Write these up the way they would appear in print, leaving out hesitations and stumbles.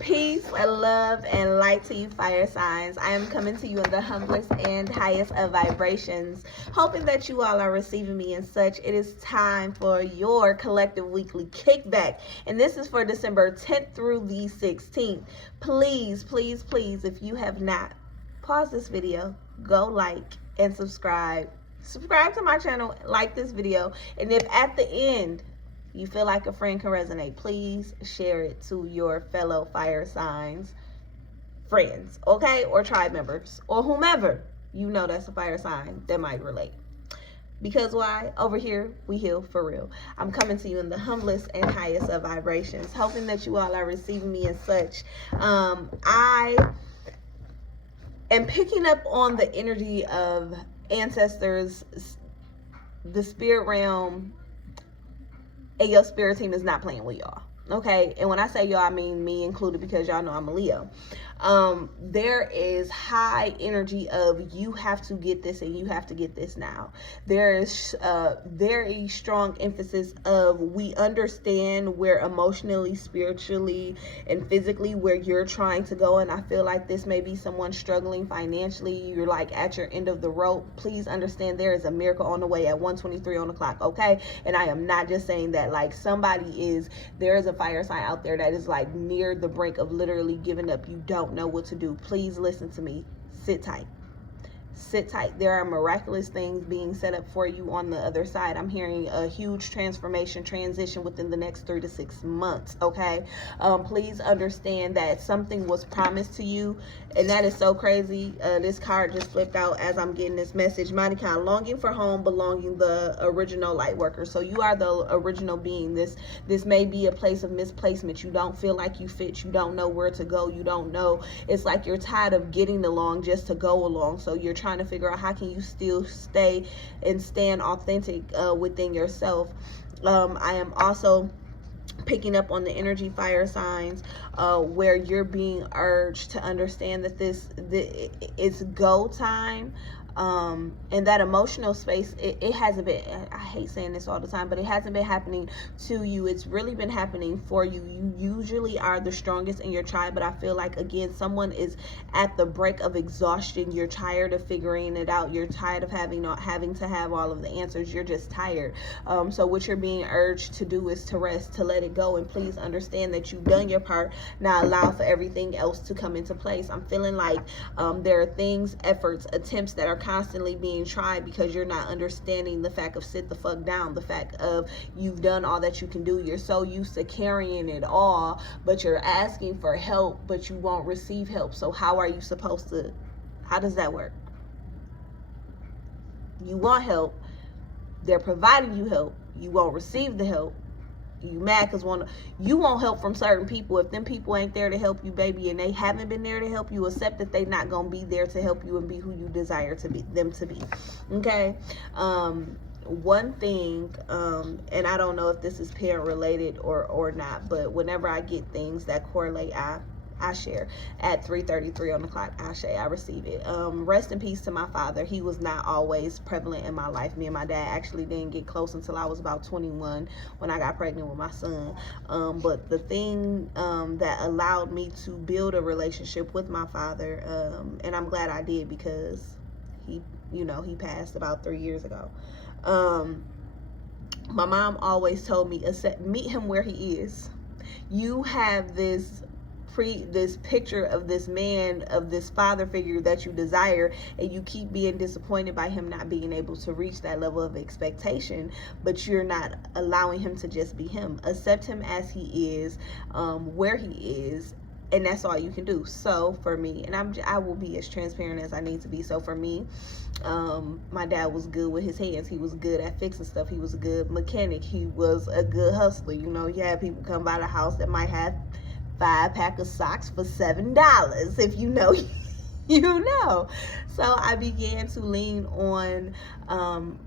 Peace, love, and light to you, fire signs. I am coming to you in the humblest and highest of vibrations, hoping that you all are receiving me and such. It is time for your collective weekly kickback, and this is for December 10th through the 16th. Please, please, please, if you have not, pause this video, go like and subscribe. Subscribe to my channel, like this video, and if at the end you feel like a friend can resonate, please share it to your fellow fire signs friends, okay? Or tribe members, or whomever you know that's a fire sign that might relate. Because why? Over here, we heal for real. I'm coming to you in the humblest and highest of vibrations, hoping that you all are receiving me as such. I am picking up on the energy of ancestors, the spirit realm, and your spirit team is not playing with y'all, okay? And when I say y'all, I mean me included, because y'all know I'm a Leo. There is high energy of you have to get this and you have to get this now. There is very strong emphasis of we understand where emotionally, spiritually, and physically where you're trying to go. And I feel like this may be someone struggling financially. You're like at your end of the rope. Please understand there is a miracle on the way at 1:23 on the clock, okay? And I am not just saying that. Like, there is a fire sign out there that is like near the brink of literally giving up. You don't know what to do. Please listen to me. Sit tight. Sit tight. There are miraculous things being set up for you on the other side. I'm hearing a huge transition within the next 3 to 6 months, okay? Please understand that something was promised to you, and that is so crazy. This card just flipped out as I'm getting this message. Mighty kind, longing for home, belonging, the original light worker. So you are the original being. This may be a place of misplacement. You don't feel like you fit. You don't know where to go. You don't know. It's like you're tired of getting along just to go along. So you're trying to figure out how can you still stay and stand authentic within yourself. I am also picking up on the energy fire signs where you're being urged to understand that it's go time. And that emotional space, it hasn't been, I hate saying this all the time, but it hasn't been happening to you. It's really been happening for you. You usually are the strongest in your tribe, but I feel like, again, someone is at the break of exhaustion. You're tired of figuring it out. You're tired of having to have all of the answers. You're just tired. So what you're being urged to do is to rest, to let it go, and please understand that you've done your part. Now allow for everything else to come into place. I'm feeling like there are things, efforts, attempts that are constantly being tried because you're not understanding the fact of sit the fuck down, the fact of you've done all that you can do. You're so used to carrying it all, but you're asking for help, but you won't receive help. So how are you supposed to, how does that work? You want help, they're providing you help, you won't receive the help. You mad because you want help from certain people. If them people ain't there to help you, baby, and they haven't been there to help you, accept that they not gonna be there to help you and be who you desire to be them to be. Okay. One thing, and I don't know if this is parent related or not, but whenever I get things that correlate, I share at 3:33 on the clock. I receive it. Rest in peace to my father. He was not always prevalent in my life. Me and my dad actually didn't get close until I was about 21 when I got pregnant with my son. But the thing that allowed me to build a relationship with my father, and I'm glad I did, because he passed about 3 years ago. My mom always told me, meet him where he is. You have this picture of this man, of this father figure that you desire, and you keep being disappointed by him not being able to reach that level of expectation, but you're not allowing him to just be him. Accept him as he is, where he is, and that's all you can do. So for me, and I will be as transparent as I need to be. So for me, my dad was good with his hands. He was good at fixing stuff. He was a good mechanic. He was a good hustler. You had people come by the house that might have 5 pack of socks for $7. If you know, you know. So I began to lean on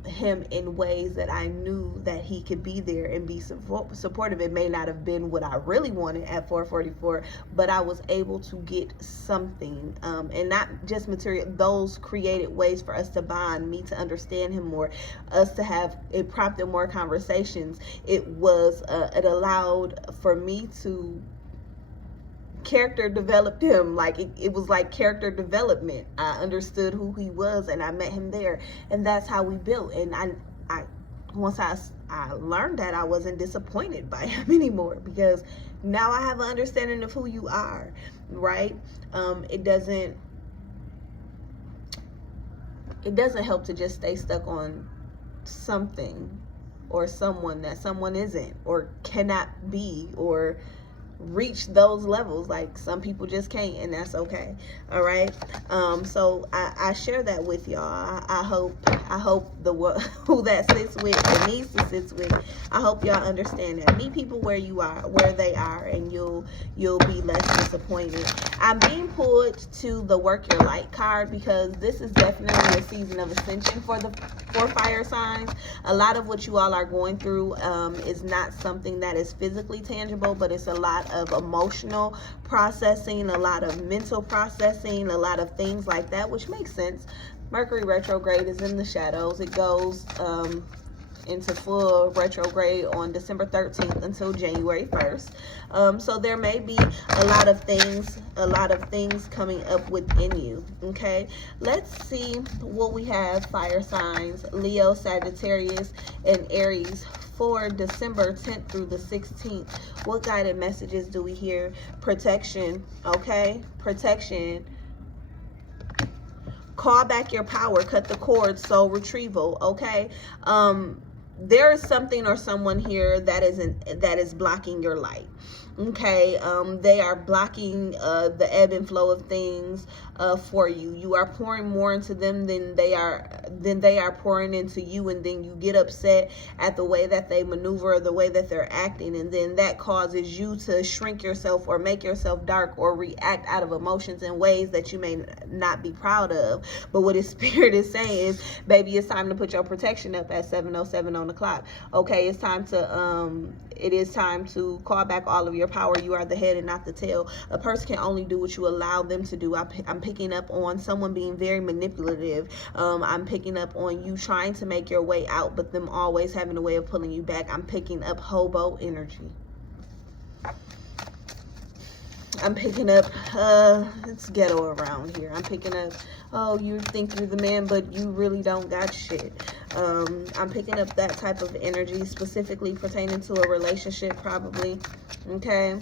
him in ways that I knew that he could be there and be supportive. It may not have been what I really wanted at 444, but I was able to get something, and not just material. Those created ways for us to bond, me to understand him more, us to have, it prompted more conversations. It allowed for me to character developed him. Like it was like character development. I understood who he was, and I met him there, and that's how we built. And I once I learned that, I wasn't disappointed by him anymore, because now I have an understanding of who you are, right? It doesn't help to just stay stuck on something or someone that someone isn't or cannot be or reach those levels. Like, some people just can't, and that's okay. All right. So I share that with y'all. I hope the who that sits with or needs to sit with, I hope y'all understand that. Meet people where they are, and you'll be less disappointed. I'm being pulled to the work your light card, because this is definitely a season of ascension for fire signs. A lot of what you all are going through is not something that is physically tangible, but it's a lot of emotional processing, a lot of mental processing, a lot of things like that, which makes sense. Mercury retrograde is in the shadows. It goes into full retrograde on December 13th until January 1st. So there may be a lot of things coming up within you. Okay, let's see what we have. Fire signs: Leo, Sagittarius, and Aries for December 10th through the 16th. What guided messages do we hear? Protection. Okay, protection. Call back your power, cut the cord, soul retrieval. Okay, there is something or someone here that is blocking your light. Okay, they are blocking the ebb and flow of things for you. You are pouring more into them than they are pouring into you, and then you get upset at the way that they maneuver or the way that they're acting, and then that causes you to shrink yourself or make yourself dark or react out of emotions in ways that you may not be proud of. But what his spirit is saying is, baby, it's time to put your protection up at 7:07 on the clock. Okay, it's time to it is time to call back all of your power. You are the head and not the tail. A person can only do what you allow them to do. I'm picking up on someone being very manipulative. I'm picking up on you trying to make your way out, but them always having a way of pulling you back. I'm picking up hobo energy. I'm picking up, it's ghetto around here. I'm picking up, oh, you think you're the man, but you really don't got shit. I'm picking up that type of energy, specifically pertaining to a relationship, probably. Okay.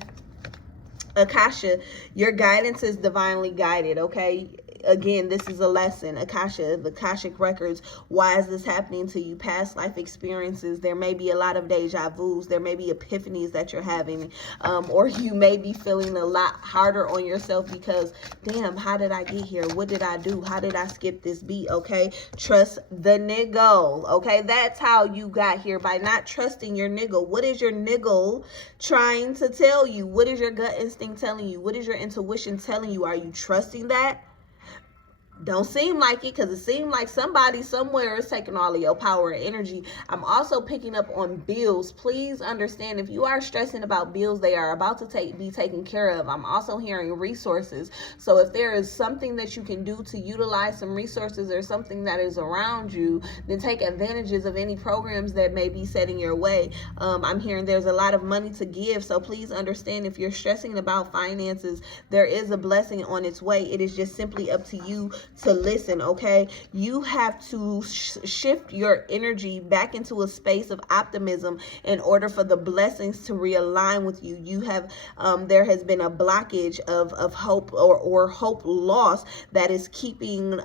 Akasha, your guidance is divinely guided. Okay. Again, this is a lesson. Akasha, the Akashic records. Why is this happening to you? Past life experiences. There may be a lot of deja vus. There may be epiphanies that you're having. Or you may be feeling a lot harder on yourself because, damn, how did I get here? What did I do? How did I skip this beat? Okay. Trust the niggle. Okay. That's how you got here, by not trusting your niggle. What is your niggle trying to tell you? What is your gut instinct telling you? What is your intuition telling you? Are you trusting that? Don't seem like it, because it seemed like somebody somewhere is taking all of your power and energy. I'm also picking up on bills. Please understand, if you are stressing about bills, they are about to be taken care of. I'm also hearing resources. So if there is something that you can do to utilize some resources or something that is around you, then take advantages of any programs that may be set in your way. I'm hearing there's a lot of money to give. So please understand, if you're stressing about finances, there is a blessing on its way. It is just simply up to you to listen. Okay, you have to shift your energy back into a space of optimism in order for the blessings to realign with you. You have there has been a blockage of hope or hope loss that is keeping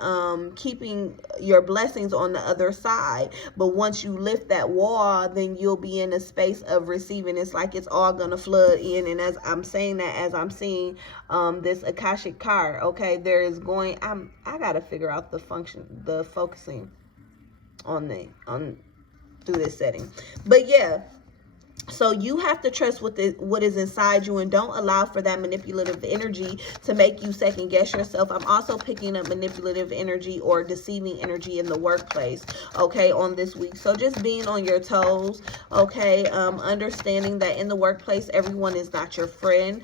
your blessings on the other side. But once you lift that wall, then you'll be in a space of receiving. It's like it's all gonna flood in. And as I'm saying that, as I'm seeing this Akashic card, okay, there is going, I gotta figure out the focusing on through this setting. But yeah, so you have to trust what is inside you, and don't allow for that manipulative energy to make you second guess yourself. I'm also picking up manipulative energy or deceiving energy in the workplace, okay, on this week. So just being on your toes, okay, understanding that in the workplace, everyone is not your friend.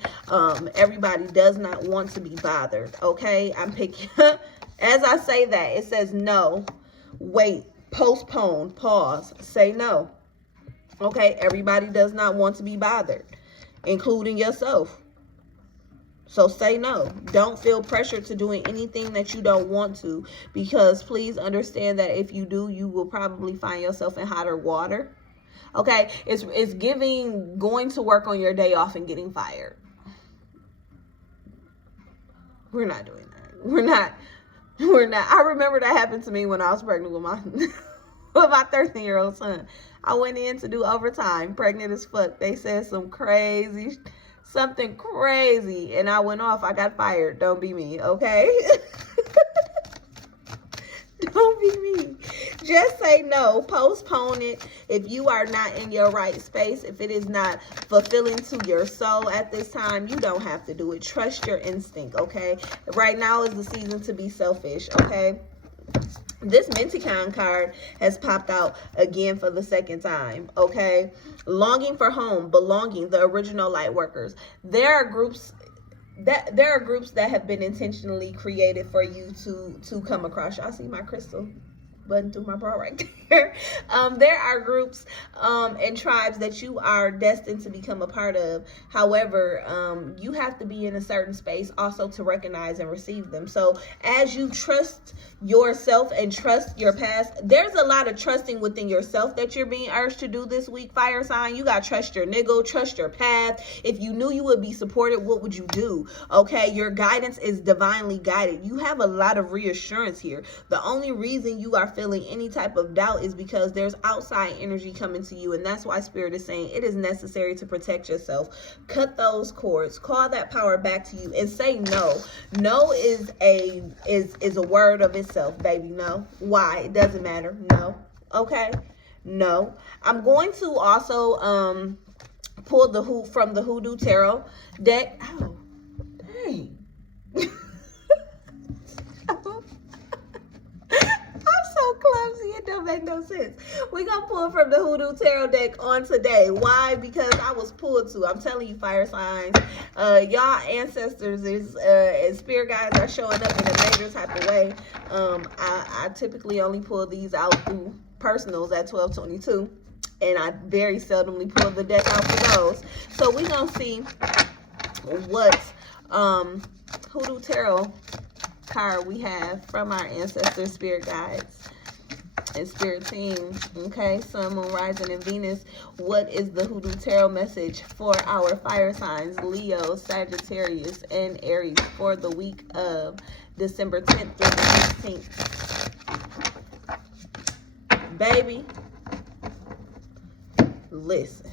Everybody does not want to be bothered, okay. I'm picking up, as I say that, it says no, wait, postpone, pause, say no. Okay, everybody does not want to be bothered, including yourself. So say no. Don't feel pressured to doing anything that you don't want to, because please understand that if you do, you will probably find yourself in hotter water. Okay? It's giving going to work on your day off and getting fired. We're not doing that. We're not. I remember that happened to me when I was pregnant with my with my 13-year-old son. I went in to do overtime, pregnant as fuck. They said something crazy, and I went off. I got fired. Don't be me, okay? Don't be me. Just say no. Postpone it. If you are not in your right space, if it is not fulfilling to your soul at this time, you don't have to do it. Trust your instinct, okay? Right now is the season to be selfish, okay? This Minticon card has popped out again for the second time, okay? Longing for home, belonging, the original light workers. There are groups that have been intentionally created for you to come across. Y'all see my crystal button through my bra right there. There are groups and tribes that you are destined to become a part of. However, you have to be in a certain space also to recognize and receive them. So as you trust yourself and trust your past, there's a lot of trusting within yourself that you're being urged to do this week, fire sign. You got to trust your niggle, trust your path. If you knew you would be supported, what would you do? Okay, your guidance is divinely guided. You have a lot of reassurance here. The only reason you are feeling any type of doubt is because there's outside energy coming to you, and that's why Spirit is saying it is necessary to protect yourself. Cut those cords, call that power back to you, and say no. No is a word of itself, baby. No. Why? It doesn't matter. No. Okay. No. I'm going to also pull the from the Hoodoo Tarot deck. Oh, dang. Clumsy, it don't make no sense. We're gonna pull from the Hoodoo Tarot deck on today. Why? Because I was pulled to. I'm telling you, fire signs, y'all ancestors and spirit guides are showing up in a major type of way. I typically only pull these out through personals at 1222, and I very seldomly pull the deck out for those. So we're gonna see what Hoodoo Tarot card we have from our ancestors, spirit guides, and spirit team. Okay, Sun, Moon, Rising, and Venus. What is the Hoodoo Tarot message for our fire signs, Leo, Sagittarius, and Aries for the week of December 10th through the 16th? Baby, listen.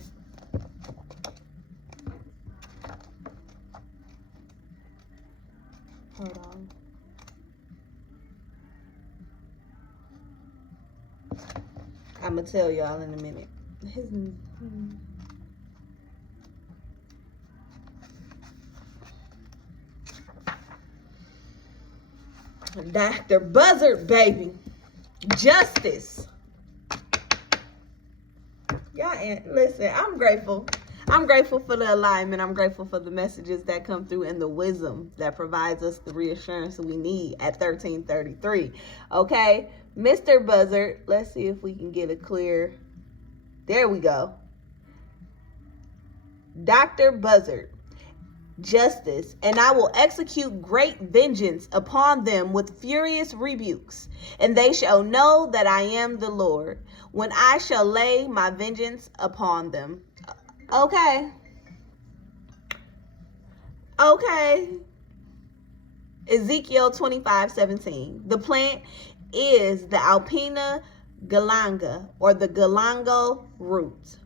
Hold on. I'm gonna tell y'all in a minute. Dr. Buzzard, baby. Justice. Y'all, listen, I'm grateful. I'm grateful for the alignment. I'm grateful for the messages that come through and the wisdom that provides us the reassurance we need at 1333. Okay, Mr. Buzzard, let's see if we can get a clear. There we go. Dr. Buzzard, justice, and I will execute great vengeance upon them with furious rebukes, and they shall know that I am the Lord, when I shall lay my vengeance upon them. Okay. Okay. Ezekiel 25:17. The plant is the Alpina galanga, or the galango root.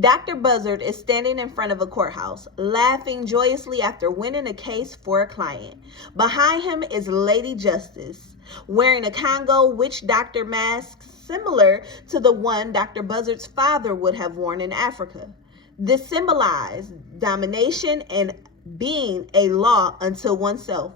Dr. Buzzard is standing in front of a courthouse, laughing joyously after winning a case for a client. Behind him is Lady Justice, wearing a Congo witch doctor mask similar to the one Dr. Buzzard's father would have worn in Africa. This symbolized domination and being a law unto oneself.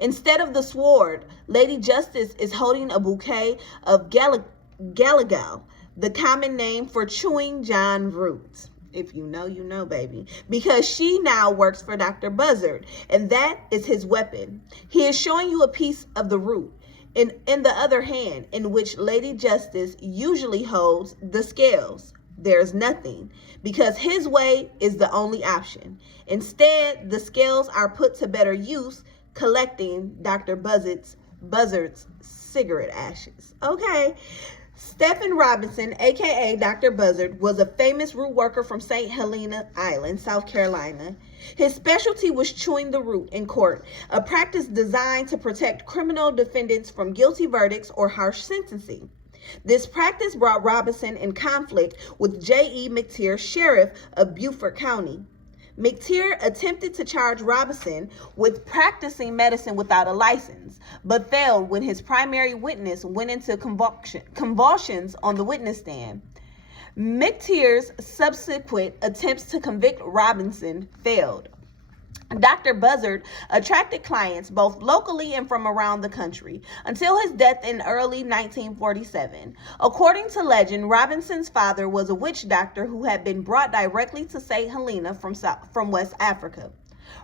Instead of the sword, Lady Justice is holding a bouquet of galagal, the common name for chewing John root. If you know, you know, baby. Because she now works for Dr. Buzzard, and that is his weapon. He is showing you a piece of the root. In the other hand, in which Lady Justice usually holds the scales. There's nothing, because his way is the only option. Instead, the scales are put to better use, collecting Dr. Buzzard's cigarette ashes. Okay. Stephen Robinson, aka Dr. Buzzard, was a famous root worker from St. Helena Island, South Carolina. His specialty was chewing the root in court, a practice designed to protect criminal defendants from guilty verdicts or harsh sentencing. This practice brought Robinson in conflict with J.E. McTeer, sheriff of Beaufort County. McTeer attempted to charge Robinson with practicing medicine without a license, but failed when his primary witness went into convulsions on the witness stand. McTeer's subsequent attempts to convict Robinson failed. Dr. Buzzard attracted clients both locally and from around the country until his death in early 1947. According to legend, Robinson's father was a witch doctor who had been brought directly to St. Helena from West Africa.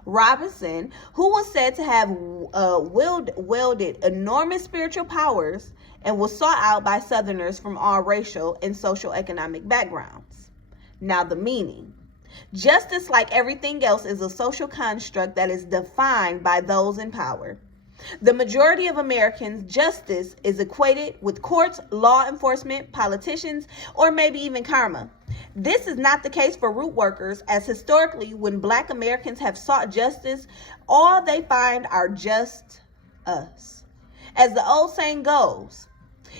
Robinson, who was said to have wielded enormous spiritual powers and was sought out by Southerners from all racial and social economic backgrounds. Now the meaning. Justice, like everything else, is a social construct that is defined by those in power. The majority of Americans, justice is equated with courts, law enforcement, politicians, or maybe even karma. This is not the case for root workers, as historically, when Black Americans have sought justice, all they find are just us. As the old saying goes,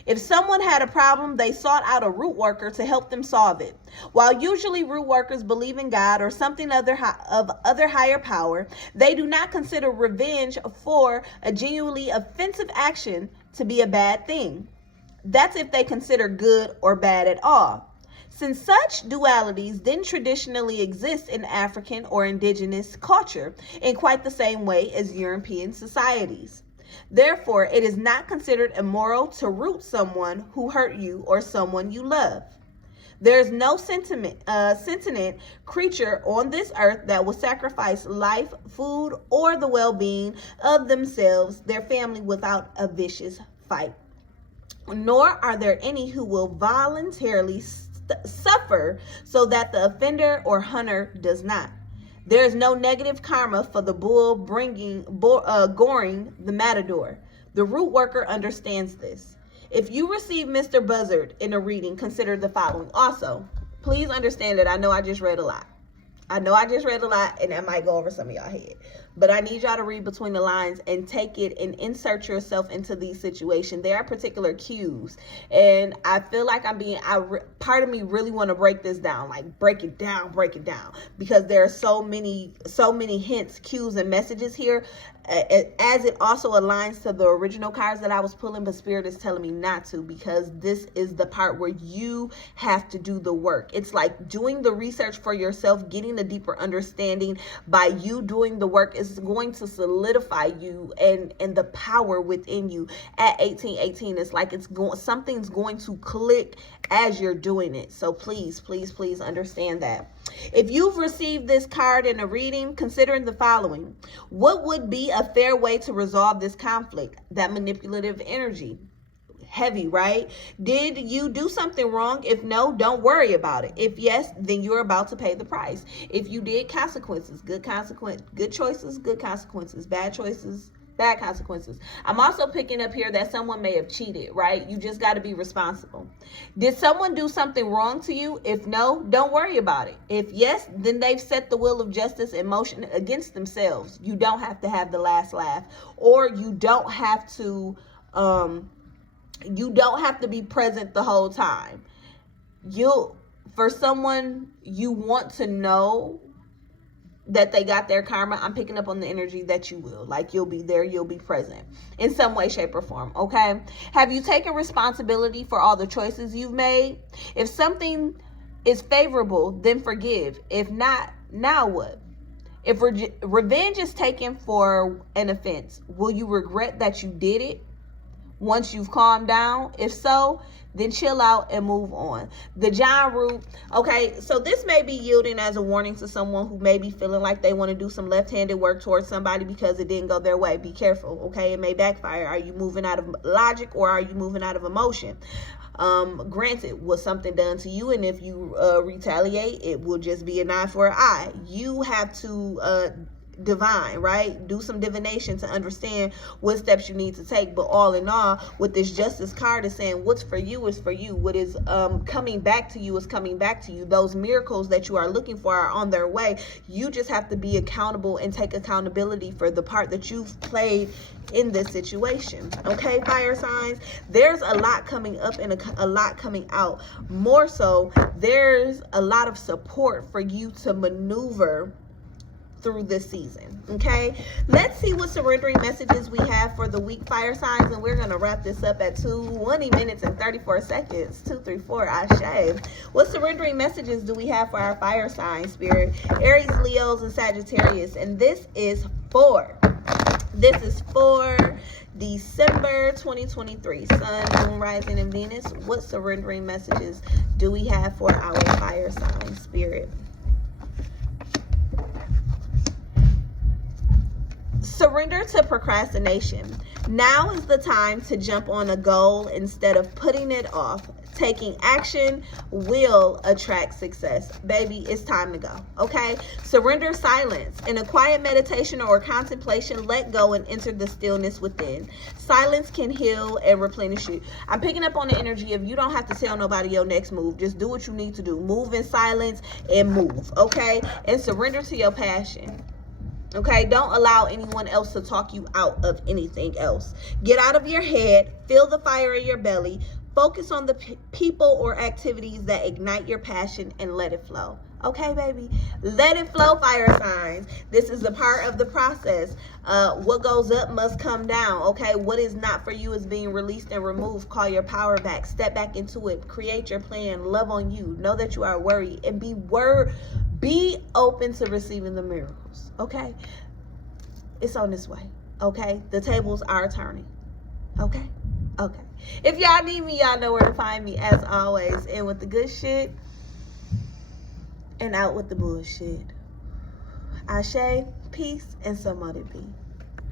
if someone had a problem, they sought out a root worker to help them solve it. While usually root workers believe in God or something of other higher power, they do not consider revenge for a genuinely offensive action to be a bad thing. That's if they consider good or bad at all. Since such dualities didn't traditionally exist in African or indigenous culture in quite the same way as European societies. Therefore, it is not considered immoral to root someone who hurt you or someone you love. There is no sentient creature on this earth that will sacrifice life, food, or the well-being of themselves, their family, without a vicious fight. Nor are there any who will voluntarily suffer so that the offender or hunter does not. There is no negative karma for the bull goring the matador. The root worker understands this. If you receive Mr. Buzzard in a reading, consider the following. Also, please understand that I know I just read a lot. And that might go over some of y'all head. But I need y'all to read between the lines and take it and insert yourself into these situations. There are particular cues. And I feel like part of me really want to break this down. Like, break it down. Because there are so many hints, cues, and messages here. As it also aligns to the original cards that I was pulling, but Spirit is telling me not to, because this is the part where you have to do the work. It's like doing the research for yourself, getting a deeper understanding. By you doing the work is going to solidify you and the power within you. At 1818, it's like something's going to click as you're doing it. So please understand that. If you've received this card in a reading, considering the following: what would be a fair way to resolve this conflict? That manipulative energy. Heavy, right? Did you do something wrong? If no, don't worry about it. If yes, then you're about to pay the price. If you did, consequences. Good choices, good consequences. Bad choices, bad consequences. I'm also picking up here that someone may have cheated, right? You just got to be responsible. Did someone do something wrong to you? If no, don't worry about it. If yes, then they've set the will of justice in motion against themselves. You don't have to have the last laugh, or you don't have to be present the whole time. For someone, you want to know that they got their karma. I'm picking up on the energy that you will. Like, you'll be there, you'll be present in some way, shape, or form, okay? Have you taken responsibility for all the choices you've made? If something is favorable, then forgive. If not, now what? If revenge is taken for an offense, will you regret that you did it? once you've calmed down? If so, then chill out and move on. The giant root, okay, so this may be yielding as a warning to someone who may be feeling like they want to do some left-handed work towards somebody because it didn't go their way. Be careful, okay? It may backfire. Are you moving out of logic or are you moving out of emotion? Granted, was something done to you, and if you retaliate, it will just be an eye for an eye. You have to divine, right? Do some divination to understand what steps you need to take. But all in all, with this justice card is saying what's for you is for you. What is coming back to you is coming back to you. Those miracles that you are looking for are on their way. You just have to be accountable and take accountability for the part that you've played in this situation. Okay, fire signs, there's a lot coming up and a lot coming out. More so, there's a lot of support for you to maneuver through this season. Okay, let's see what surrendering messages we have for the week, fire signs, and we're gonna wrap this up at 20 minutes and 34 seconds. 234 Ashe. What surrendering messages do we have for our fire sign, spirit? Aries, Leos, and Sagittarius, and this is for December 2023. Sun, Moon, Rising, and Venus. What surrendering messages do we have for our fire sign, spirit? Surrender to procrastination. Now is the time to jump on a goal instead of putting it off. Taking action will attract success. Baby, it's time to go. Okay? Surrender silence. In a quiet meditation or contemplation, let go and enter the stillness within. Silence can heal and replenish you. I'm picking up on the energy of you don't have to tell nobody your next move. Just do what you need to do. Move in silence and move. Okay? And surrender to your passion. Okay, don't allow anyone else to talk you out of anything else. Get out of your head, feel the fire in your belly, focus on the people or activities that ignite your passion and let it flow. Okay, baby, let it flow, fire signs. This is a part of the process. What goes up must come down. Okay, what is not for you is being released and removed. Call your power back, step back into it, create your plan, love on you, know that you are worried, and be open to receiving the miracles. Okay, it's on this way. Okay, the tables are turning. Okay. If y'all need me, y'all know where to find me as always. In with the good shit and out with the bullshit. Ashe, peace, and some other be.